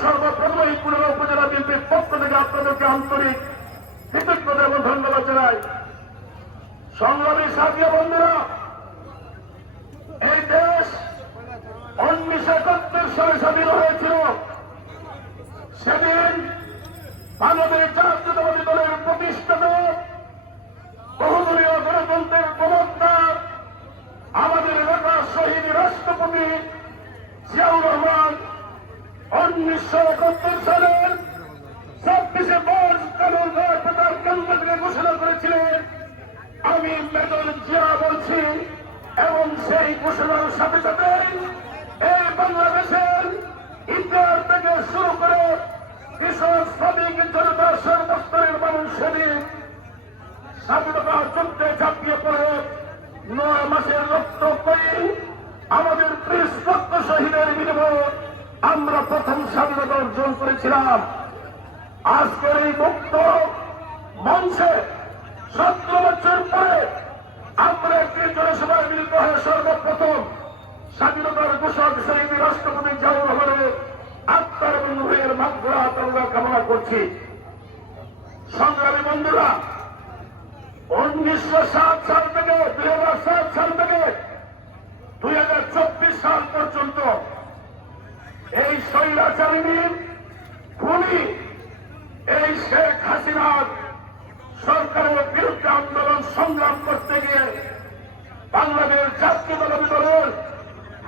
সর্বপ্রথম এই পুরনো উপজেলা বিএনপির পক্ষ থেকে আপনাদেরকে আন্তরিক কৃতজ্ঞতা এবং ধন্যবাদ জানাই। সংগ্রামী সাথী বন্ধুরা, এই দেশ উনিশশো একাত্তর সালে স্বাধীন হয়েছিল। সেদিন মানবের জাতীয়তাবাদী দলের প্রতিষ্ঠাতা বহুদলীয় গণতন্ত্রের প্রবক্তা আমাদের এলাকার শহীদ রাষ্ট্রপতি জিয়াউর রহমান উনিশশো একাত্তর সালের ছাব্বিশে মার্চ কানুনগড় প্রচার কেন্দ্র থেকে ঘোষণা করেছিলেন আমি মেজর জিয়া বলছি এবং সেই ঘোষণার সাথে সাথে এই বাংলাদেশের ইতিহাস থেকে শুরু করে কৃষক, শ্রমিক জনতা সর্বস্তরের মানুষ স্বাধীনতা যুদ্ধে ঝাঁপিয়ে পড়ে। নয় মাসের রক্ত করি আমাদের ত্রিশ লক্ষ শহীদের বিনিময়ে আমরা প্রথম স্বাধীনতা অর্জন করেছিলাম। আজকের এই মুক্ত মঞ্চে সতেরো বছর পরে আমরা একটি জনসভায় মিলিত সর্বপ্রথম স্বাধীনতার ঘোষক শহীদ রাষ্ট্রপতি রহমানের আত্মার এবং রুহের আমরা কামনা করছি। সংগ্রামী বন্ধুরা, উনিশশো সাত সাল থেকে দুই হাজার সাত সাল থেকে দুই হাজার চব্বিশ সাল পর্যন্ত এই শৈলাচারিণী খুনি এই শেখ হাসিনার সরকারের বিরুদ্ধে আন্দোলন সংগ্রাম করতে গিয়ে বাংলাদেশ জাতীয়তাবাদী দলের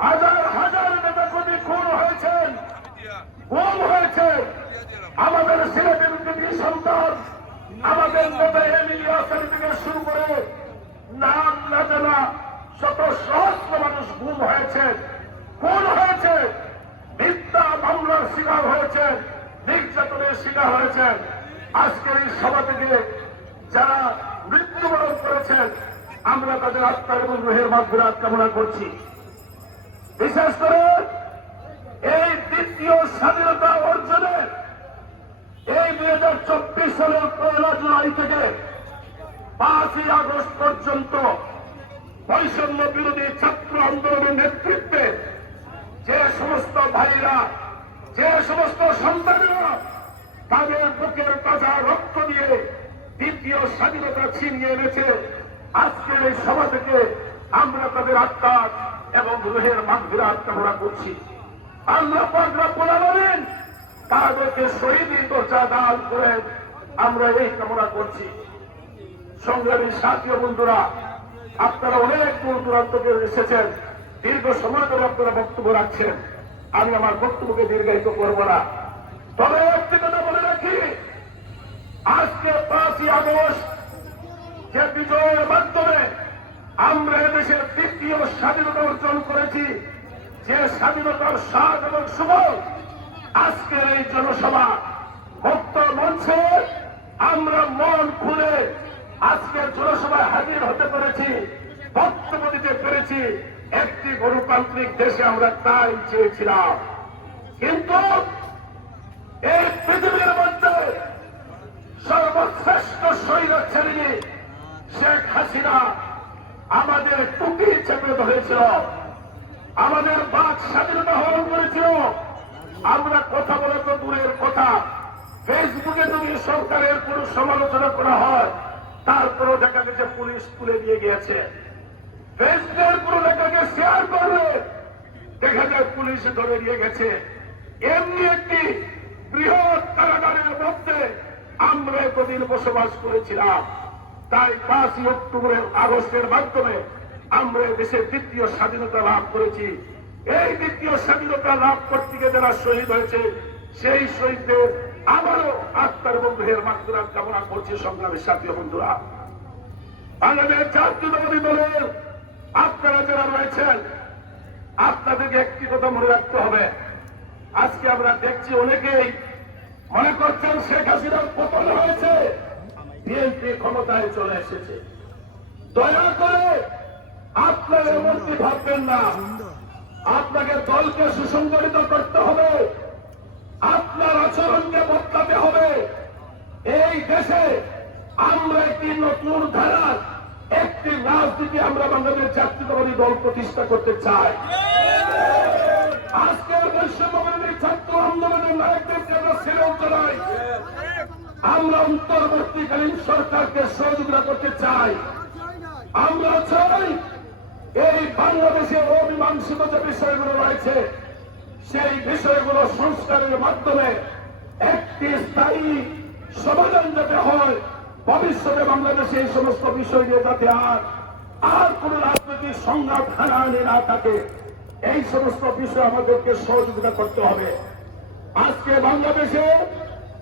হাজার হাজার নেতা কর্মী খুন হয়েছেন গুম হয়েছে। আমাদের সিলেটের কৃতি সন্তান, আমাদের নেতা এমিলি হাসান থেকে শুরু করে নাম না জানা শত সহস্র মানুষ গুম হয়েছে, খুন হয়েছে, মিথ্যা মামলার শিকার হয়েছে, নির্যাতনের শিকার হয়েছে। আজকের এই সভা থেকে যারা মৃত্যুবরণ করেছেন আমরা তাদের আত্মা এবং রুহের মাধ্যমে কামনা করছি। বিশেষ করে এই দ্বিতীয় স্বাধীনতা অর্জনের এই দুই হাজার চব্বিশ সালের পয়লা জুলাই থেকে পাঁচই আগস্ট পর্যন্ত বৈষম্য বিরোধী ছাত্র আন্দোলনের নেতৃত্বে যে সমস্ত ভাইরা, যে সমস্ত সন্তানেরা তাদের বুকের তাজা রক্ত দিয়ে দ্বিতীয় স্বাধীনতা ছিনিয়ে এনেছে আজকের এই সভা থেকে আমরা তাদের আত্মা এবং রুহের মাঘবিরাত কামনা করছি। আল্লাহ পাকরা বলেন তাদেরকে শহীদী দরজা দান করে আমরা এই কামনা করছি। সংগ্রামী সাথী বন্ধুরা, আপনারা অনেক দূর দূরান্ত এসেছেন, দীর্ঘ সময় ধরে আপনারা বক্তব্য রাখছেন। আমি আমার বক্তব্যকে দীর্ঘায়িত করব না। তবে একটি কথা বলে রাখি, আজকে পাঁচই আগস্ট যে বিজয়ের মাধ্যমে আমরা এদেশের তৃতীয় স্বাধীনতা অর্জন করেছি। যে স্বাধীনতার স্বাদ এবং সুফল আজকের এই জনসভা ভক্ত মঞ্চে আমরা মন খুলে আজকের জনসভায় হাজির হতে পেরেছি, বক্তব্য দিতে পেরেছি। একটি গণতান্ত্রিক দেশে আমরা তাই চেয়েছিলাম। কিন্তু এই পৃথিবীর মধ্যে সর্বশ্রেষ্ঠ শরীর স্বৈরাচারিণী শেখ হাসিনা আমাদের টুপি চেপে ধরেছিল। আমাদের বাক স্বাধীনতা হরণ করেছিল। আমরা কথা বলে তো দূরের কথা। ফেসবুকে যদি সরকারের কোন সমালোচনা করা হয়, তারপরও দেখা গেছে পুলিশ তুলে দিয়ে গিয়েছে। ফেসবুকের কোন লেখাকে শেয়ার করলে দেখা যায় পুলিশ ধরে নিয়ে গেছে। এমনি একটি বৃহৎ কারাগারের মধ্যে আমরা এতদিন বসবাস করেছিলাম। তাই পাঁচই অক্টোবরের আগস্টের মাধ্যমে আমরা দেশের দ্বিতীয় স্বাধীনতা লাভ করেছি। এই দ্বিতীয় স্বাধীনতা লাভ করতে গিয়ে যারা শহীদ হয়েছে, সেই শহীদদের আবারও আত্মার বন্ধুদের মাত্রার কামনা করছে সংগ্রামের সাথী বন্ধুরা। বাংলাদেশ জাতীয়তাবাদী দলের আপনারা যারা রয়েছেন, আপনাদেরকে একটি কথা মনে রাখতে হবে। আজকে আমরা দেখছি অনেকেই মনে করছেন শেখ হাসিনার পতন হয়েছে। বিএনপি ক্ষমতায় চলে এসেছে। দয়া করে আপনার এমনটি ভাববেন না। আপনাকে দলকে সুসংগঠিত করতে হবে। আপনার আচরণকে বদলাতে হবে। এই দেশে আমরা একটি নতুন ধারার, একটি রাজনীতি আমরা বাংলাদেশ জাতীয়তাবাদী দল প্রতিষ্ঠা করতে চাই। আজকের বৈষম্যবাদী আন্দোলনের নায়কদেরকে আমরা সিলেট জানাই আমরা অন্তর্বর্তীকালীন সরকারকে সহযোগিতা করতে চাই। আমরা চাই এই বাংলাদেশে অমীমাংসিত যে বিষয়গুলো রয়েছে। সেই বিষয়গুলো সংস্কারের মাধ্যমে একটি স্থায়ী সমাধান যাতে হয়, ভবিষ্যতে বাংলাদেশে এই সমস্ত বিষয় নিয়ে যাতে আর আর কোন রাজনৈতিক সংঘাত হানাহানি না থাকে। এই সমস্ত বিষয় আমাদেরকে সহযোগিতা করতে হবে। আজকে বাংলাদেশে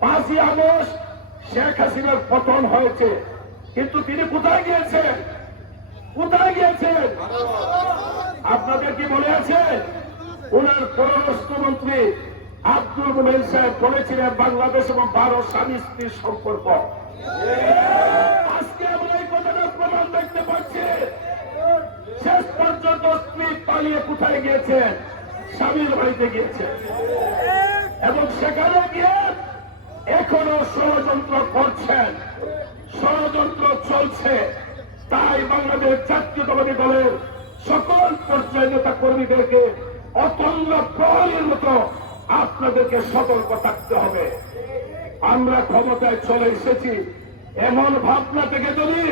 পাঁচই আগস্ট শেখ হাসিনার পতন হয়েছে। কিন্তু তিনি কোথায় গিয়েছেন? কোথায় গিয়েছেন? আপনাদের কি মনে আছে? ওনার পররাষ্ট্রমন্ত্রী আব্দুল মোমেন সাহেব বলেছিলেন, বাংলাদেশ এবং ভারত স্বামী স্ত্রীর সম্পর্ক। আজকে আমরা এই কথাটা প্রমাণ দেখতে পাচ্ছি। শেষ পর্যন্ত স্ত্রী পালিয়ে কোথায় গিয়েছেন? স্বামীর বাড়িতে গিয়েছেন। এবং সেখানে গিয়ে এখনও ষড়যন্ত্র করছেন। ষড়যন্ত্র চলছে। তাই বাংলাদেশ জাতীয়তাবাদী দলের সকল পর্যায় নেতা কর্মীদেরকে অতন্য প্রহরীর মতো আপনাদেরকে সতর্ক থাকতে হবে। আমরা ক্ষমতায় চলে এসেছি। এমন ভাবনা থেকে যদি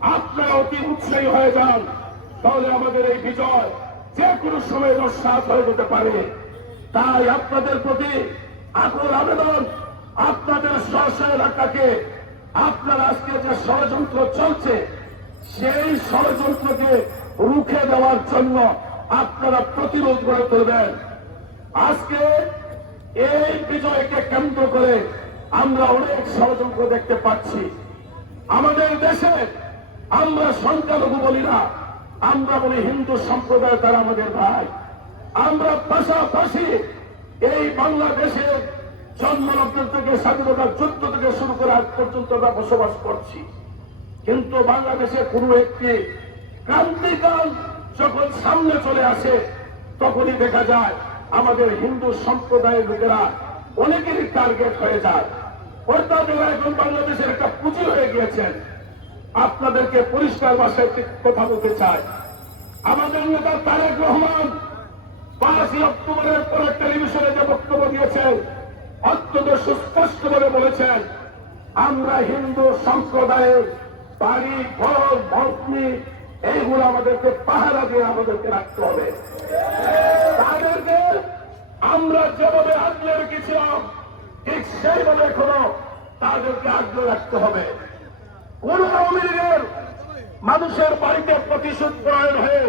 আপনারা অতি উৎসাহী হয়ে যান, তাহলে আমাদের এই বিজয় যে কোনো সময় রসাত হয়ে যেতে পারে। তাই আপনাদের প্রতি আকুল আবেদন, আপনাদের স্ব এলাকাকে আপনার আজকে যে ষড়যন্ত্র চলছে, সেই ষড়যন্ত্রকে রুখে দেওয়ার জন্য আপনারা প্রতিরোধ গড়ে তুলবেন। আজকে এই বিজয়কে কেন্দ্র করে আমরা অনেক ষড়যন্ত্র দেখতে পাচ্ছি। আমাদের দেশে আমরা সংখ্যালঘু বলি না আমরা বলি হিন্দু সম্প্রদায় তারা আমাদের ভাই। আমরা পাশাপাশি এই বাংলাদেশের জন্মলগ্ন থেকে স্বাধীনতার যুদ্ধ থেকে শুরু করে আজ পর্যন্ত আমরা বসবাস করছি। কিন্তু বাংলাদেশে কোনো একটি ক্রান্তিকাল যখন সামনে চলে আসে, তখনই দেখা যায় আমাদের হিন্দু সম্প্রদায়ের লোকেরা অনেকেরই টার্গেট হয়ে যায়। অর্থাৎ এখন বাংলাদেশের একটা পুঁজি হয়ে গিয়েছেন। আপনাদেরকে পরিষ্কার ভাষায় কথা বলতে চাই। আমাদের নেতা তারেক রহমান পাঁচই অক্টোবরের পরে টেলিভিশনে যে বক্তব্য দিয়েছেন, অত্যন্ত সুস্পষ্টভাবে বলেছেন, আমরা হিন্দু সম্প্রদায়ের বাড়ি, ঘর, ভগ্নি এইগুলো আমাদেরকে পাহারা দিয়ে আমাদেরকে রাখতে হবে। তাদেরকে আমরা যেভাবে আগলে রেখেছিলাম, ঠিক সেইভাবে এখনও তাদেরকে আগলে রাখতে হবে। কোন আওয়ামী মানুষের বাড়িতে প্রতিশোধ প্রয়োগ হয়ে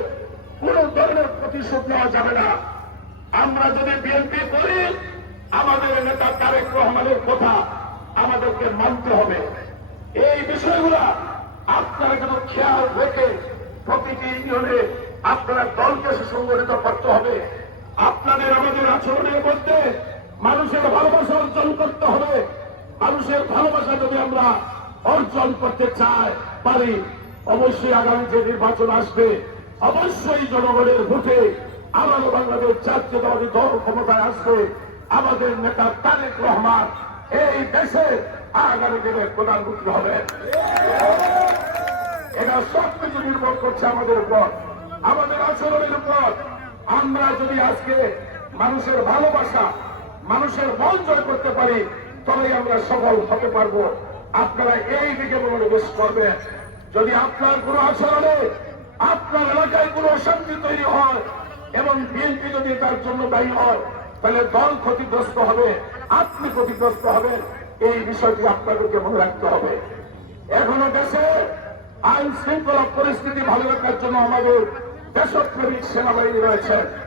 কোন ধরনের প্রতিশোধ নেওয়া যাবে না। আমরা যদি বিএনপি করি, আমাদের নেতা তারেক রহমানের কথা আমাদেরকে মানতে হবে। এই বিষয়গুলা আপনারা কিন্তু খেয়াল রেখে প্রতিটি ইউনিয়নে আপনারা দলকে সুসংগঠিত করতে হবে। আপনাদের আমাদের আচরণের মধ্যে মানুষের ভালোবাসা অর্জন করতে হবে। মানুষের ভালোবাসা যদি আমরা অর্জন করতে চাই, পারি। অবশ্যই আগামী যে নির্বাচন আসবে অবশ্যই জনগণের ভোটে আমাদের বাংলাদেশ জাতীয়তাবাদী দল ক্ষমতায় আসবে। আমাদের নেতা তারেক রহমান এই দেশের আগামী দিনের প্রধানমন্ত্রী হবেন। এটা সব কিছু নির্ভর করছে আমাদের উপর। আমাদের আচরণের উপর। আমরা যদি আজকে মানুষের ভালোবাসা, মানুষের মন জয় করতে পারি, তবেই আমরা সফল হতে পারব। আপনারা এই দিকে মনোনিবেশ করবেন। যদি আপনার কোনো আচরণে আপনার এলাকায় কোনো অশান্তি তৈরি হয় এবং বিএনপি যদি তার জন্য দায়ী হয়, তাহলে দল ক্ষতিগ্রস্ত হবে, আপনি ক্ষতিগ্রস্ত হবে এই বিষয়টি আপনাদেরকে মনে রাখতে হবে। এখনও দেশে আইন শৃঙ্খলা পরিস্থিতি ভালো রাখার জন্য আমাদের দেশপ্রেমিক সেনাবাহিনী রয়েছে।